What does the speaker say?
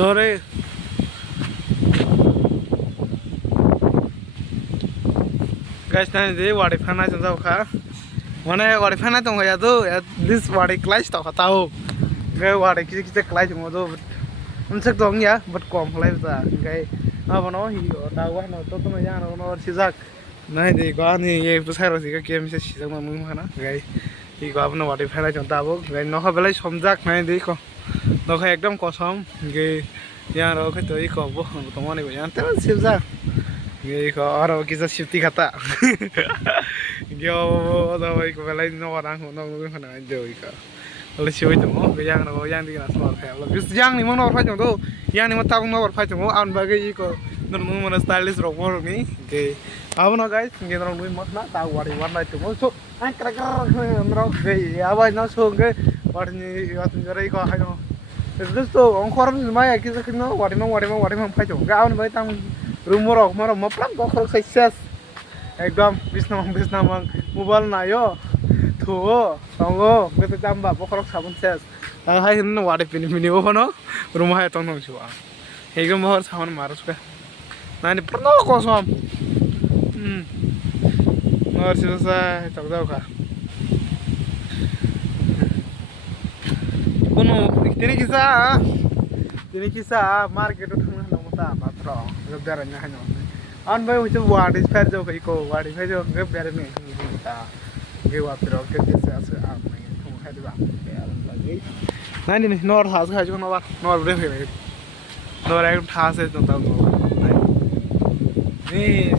ধরে guys na de wadi phana jang jao kha mane wadi phana tong ya do at least wadi class to kha tao ge wadi ki class mo do unsek dong ya but kom khlai ta gai abono hi da wa no to no ya no sijak nai de ga ni ye pusai ro si ka game se sijak ma mung khana gai hi ga abono wadi phana jang ta bo gai no kha belai somjak nai de ko no kha ekdom kosom ge ya ro kha to i ko bo to mane go yan ta sijak Gini kok orang kita shifty kata, gyo dapat ikut belai no orang nong mana aja ika. Kalau siapa itu mau yang di kana small kayak, bis yang ni mana orang jong tu, yang ni mana tahu orang jong tu, awan bagai iko, nong mana stylish rock more ni, ke, apa no guys, gini orang ni mana tahu warna itu, so, kerak orang ke, apa no so ke, warna itu jadi iko ayo. Terus tu orang koran ni maya kita kena warna jong, ke awan bagai tang rumor mau plan kok kalau sukses ekdom bisna mang mobile na yo tuh tunggu kita tambah pokok sabun ses hai ini wadi pini bono rumah itu nong coba ekdom mau sabun marus ke nah ini pernah kosong nggak selesai tak tahu kah kuno ini kisah market itu patro lebarannya hanya an bayu itu wadi fair jo iko wadi fair jo lebaran ni kita gewa pero ke desa ase am ni tu hadu ba lagi nani ni nor has ha jo no ba nor bre he nor ek thas hai to ta ni